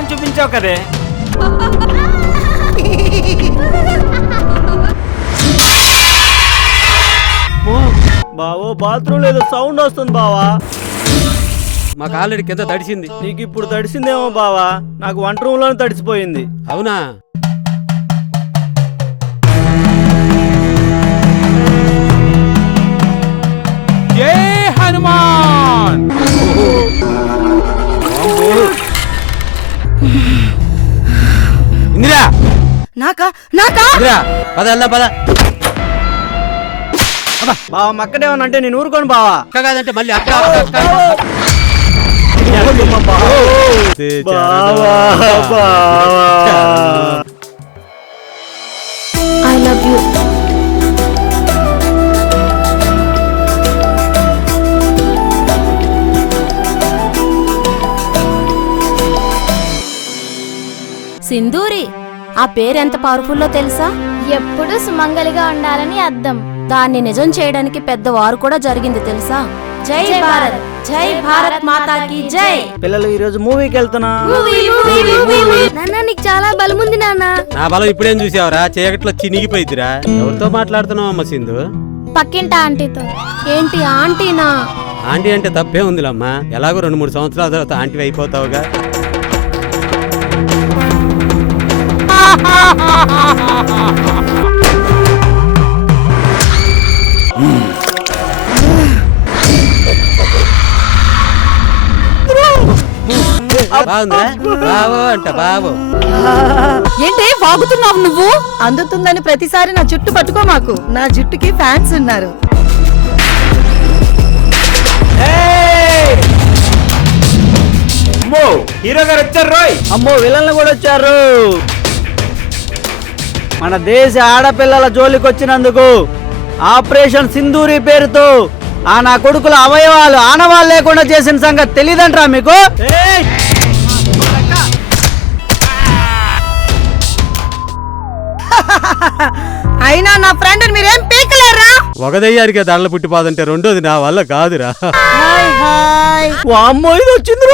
ముఖం చూపించావు కదే. బావో బాత్రూమ్ లేదు, సౌండ్ వస్తుంది బావా. మాకు ఆల్రెడీ కింద తడిసింది. నీకు ఇప్పుడు తడిసిందేమో బావా, నాకు వంట రూమ్ లోనే తడిసిపోయింది. అవునా? జై హనుమాన్. ఇందిరా నాకా నాకా ఇందిరా, పద వెళ్దాం పద. బావా మక్కడేమన్నా అంటే నేను ఊరుకోను బావా. అక్క కాదంటే మళ్ళీ అక్క. I love you. సింధూరి, ఆ పేరెంత పవర్ఫుల్లో తెలుసా? ఎప్పుడు సుమంగలిగా ఉండాలని అర్థం. దాన్ని నిజం చేయడానికి పెద్దవారు కూడా జరిగింది తెలుసా? జై భారత్, జై భారత్ మాతాకి జై. పిల్లలు ఈ రోజు మూవీకి వెళ్తున్నా. నాన్న నీకు చాలా బలం ఉంది నాన్న. నా బలం ఇప్పుడేం చూసావరా? చీకట్లో చినిగిపోయిద్దిరా. ఎవరితో మాట్లాడుతున్నావు అమ్మ సింధు? పక్కింట ఆంటీతో. ఏంటి ఆంటీనా? ఆంటీ అంటే తప్పే ఉందిలమ్మా. ఎలాగో 2-3 సంవత్సరాల తర్వాత ఆంటీ అయిపోతావుగా. బాగుందా? బావో అంట బావో. ఏంటి వాగుతున్నావు నువ్వు? అందుతుందని ప్రతిసారి నా జుట్టు పట్టుకో మాకు. నా జుట్టుకి ఫ్యాన్స్ ఉన్నారు. హీరో గారు వచ్చారు రోయ్. అమ్మో విలన్లు కూడా వచ్చారు. మన దేశ ఆడపిల్లల జోలికి వచ్చినందుకు ఆపరేషన్ సింధూరి పేరుతో ఆ నా కొడుకుల అవయవాలు ఆనవాళ్ళు లేకుండా చేసిన సంగతి తెలియదంట్రా మీకు? అయినా నా ఫ్రెండ్ మీరేం పీకలేరా? ఒక దయ్యానికి దళ్ళ పుట్టిపోదంటే రెండోది నా వల్ల కాదురా. Hi hi. అమ్మో ఇది వచ్చింది.